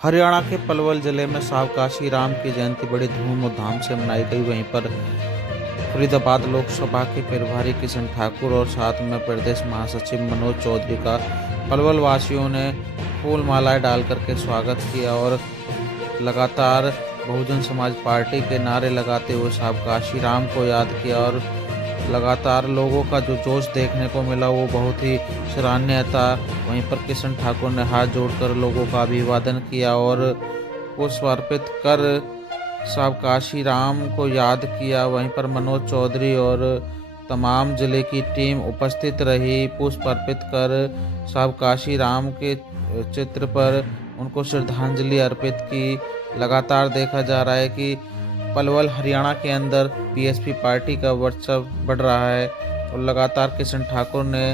हरियाणा के पलवल जिले में सावकाशी राम की जयंती बड़ी धूम और धाम से मनाई गई। वहीं पर फरीदाबाद लोकसभा के प्रभारी किशन ठाकुर और साथ में प्रदेश महासचिव मनोज चौधरी का पलवल वासियों ने फूल मालाएं डालकर के स्वागत किया और लगातार बहुजन समाज पार्टी के नारे लगाते हुए सावकाशी राम को याद किया। और लगातार लोगों का जो जोश देखने को मिला वो बहुत ही सराहनीय था। वहीं पर किशन ठाकुर ने हाथ जोड़कर लोगों का अभिवादन किया और पुष्प अर्पित कर सावकाशी राम को याद किया। वहीं पर मनोज चौधरी और तमाम जिले की टीम उपस्थित रही। पुष्प अर्पित कर सावकाशी राम के चित्र पर उनको श्रद्धांजलि अर्पित की। लगातार देखा जा रहा है कि पलवल हरियाणा के अंदर बीएसपी पार्टी का वर्चस्व बढ़ रहा है। और लगातार किशन ठाकुर ने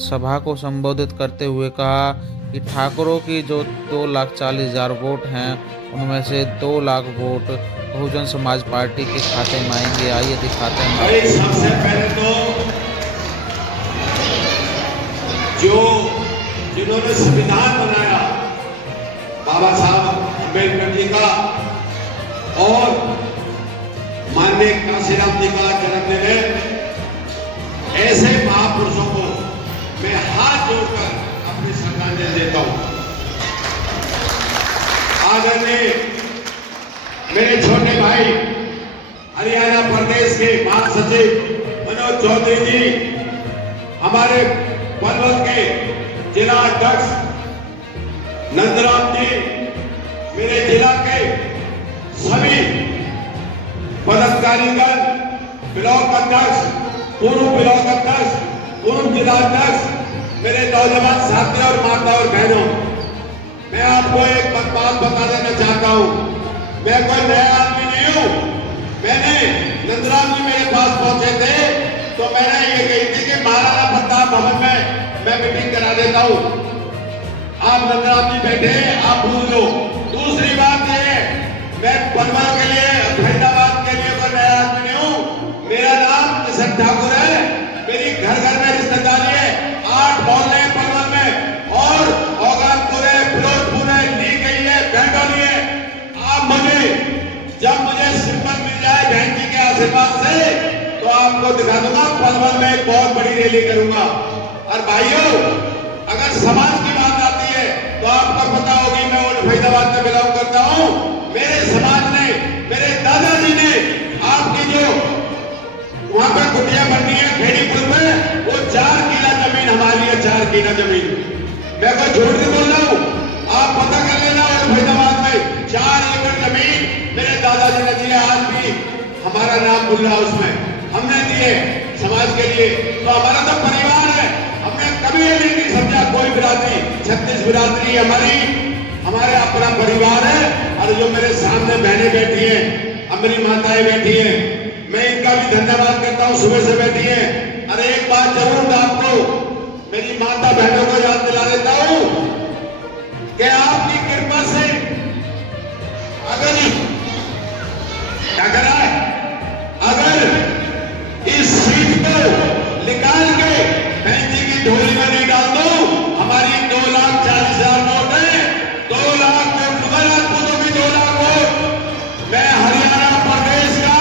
सभा को संबोधित करते हुए कहा कि ठाकुरों की जो 2,40,000 वोट हैं उनमें से 2 लाख वोट बहुजन समाज पार्टी के खाते में आएंगे। आइए दिखाते हैं। सबसे पहले तो जिन्होंने संविधान बनाया बाबा साहब अम्बेडकर जी का और माननीय काशीराम जी का जन्मदिन है, ऐसे महापुरुषों को मैं हाथ जोड़कर अपनी श्रद्धांजलि देता हूं। आदरणीय मेरे छोटे भाई हरियाणा प्रदेश के महासचिव मनोज चौधरी जी, हमारे पलवल के जिला अध्यक्ष नंदराम जी, मेरे जिला के सभी पदाधिकारीगण, ब्लॉक अध्यक्ष, पूर्व ब्लॉक अध्यक्ष, पूर्व जिला अध्यक्ष, मेरे नौजवान साथी और माता और बहनों, मैं आपको एक बात बता देना चाहता हूं। मैं कोई नया आदमी नहीं हूं। मैंने नंदराम जी मेरे पास पहुंचे थे तो मैंने ये कही थी कि महाराणा प्रताप भवन में मैं मीटिंग करा देता हूं। आप नंदराम जी बैठे, आप भूल लो। दूसरी बात ये, मैं पलवल के लिए, फरीदाबाद के लिए कोई नया आदमी नहीं हूं। मेरा नाम किशन ठाकुर है। मेरी घर घर में रिश्तेदारी है। 8 मोहल्ले पलवल में और औगानपुर है, फिरोजपुर है, ली गई है, बैंडोली है। आप जब मुझे सिंबल मिल जाए बहन जी के आशीर्वाद से तो आपको दिखा दूंगा। पलवल में एक बहुत बड़ी रैली करूंगा। और भाइयों, अगर समाज की बात आती है तो आपको पता होगी मैं ओल्ड फरीदाबाद में बिलोंग करता हूं। मेरे समाज ने, मेरे दादाजी ने आपकी जो वहां पर कुटिया बननी है खेड़ीपुर में, वो 4 किला जमीन हमारी है। 4 किला जमीन, मैं कोई झूठ नहीं बोल रहा हूं। आप पता कर लेना, ओल्ड फरीदाबाद में 4 एकड़ जमीन मेरे दादाजी ने दिया। आज भी हमारा नाम बुल रहा उसमें, हमने दिए समाज के लिए। तो हमारा तो परिवार है। हमने कभी ये नहीं समझा कोई बिरादरी, 36 बिरादरी हमारे अपना परिवार है। और जो मेरे सामने बहनें बैठी हैं, हमारी माताएं बैठी हैं, मैं इनका भी धन्यवाद करता हूं, सुबह से बैठी हैं। और एक बात जरूर आपको, मेरी माता बहनों को याद दिला देता हूं कि आपकी कृपा से अगर क्या करा है, अगर इस सीट को निकाल के बहन जी की झोली में नहीं डाल दो, हमारी 2,40,000 वोट है। 2 लाख वोट, मगर भी 2 लाख वोट मैं हरियाणा प्रदेश का,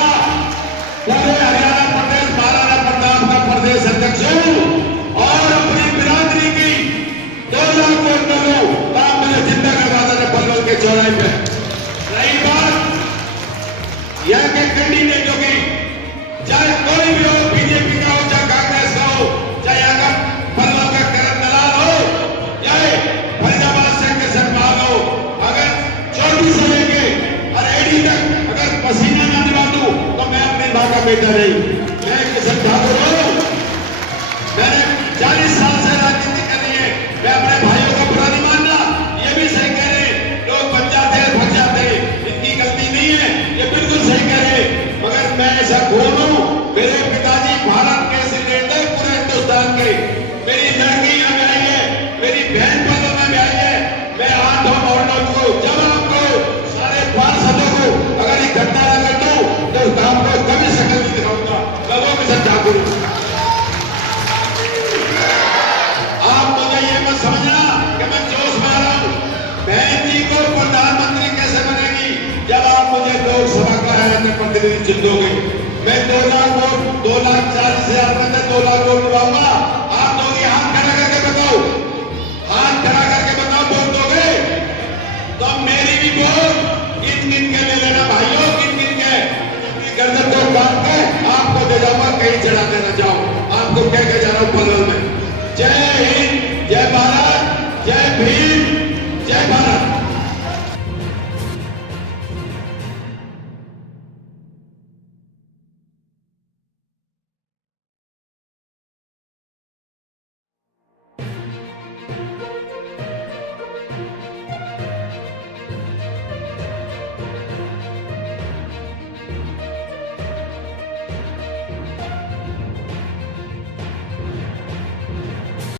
पूरे हरियाणा प्रदेश महाराणा प्रताप का प्रदेश अध्यक्ष हूं और अपनी बिरादरी की 2 लाख वोट दूं तो आप मुझे जिंदा करवा देना पलवल के चौराहे पे। रही बात यह के कैंडिडेटों की, चाहे कोई भी हो, बीजेपी का हो, चाहे कांग्रेस का हो, चाहे अगर पलवल का करण दलाल हो, चाहे फरीदाबाद से किशन पाल हो, अगर चौधरी से लेके और एडी तक अगर पसीना न दिला दूं तो मैं अपनी मां का बेटा नहीं। मैं किशन ठाकुर हूं। मैंने 40 साल से राजनीति करी है। मैं अपने भाइयों का बुरा नहीं मानना। ये भी सही कह रहे, लोग बच जाते हैं, भग जाते हैं, इनकी गलती नहीं है, ये बिल्कुल सही कह रहे। मगर मैं ऐसा कौन हूं? मेरे पिताजी भारत के सिलेंडर पूरे हिंदुस्तान के, मेरी लड़की यहाँ में आई है, मेरी बहन पलवल में भी आई है। मैं 8 मोहल्लों को, जब आपको सारे पार्षदों को अगर इकट्ठा न कर दूं तो आपको कभी शक्ल नहीं दिखाऊंगा। प्रतिनिधि चिन्ह दोगे। मैं 2 लाख वोट 2,40,000 में 2 लाख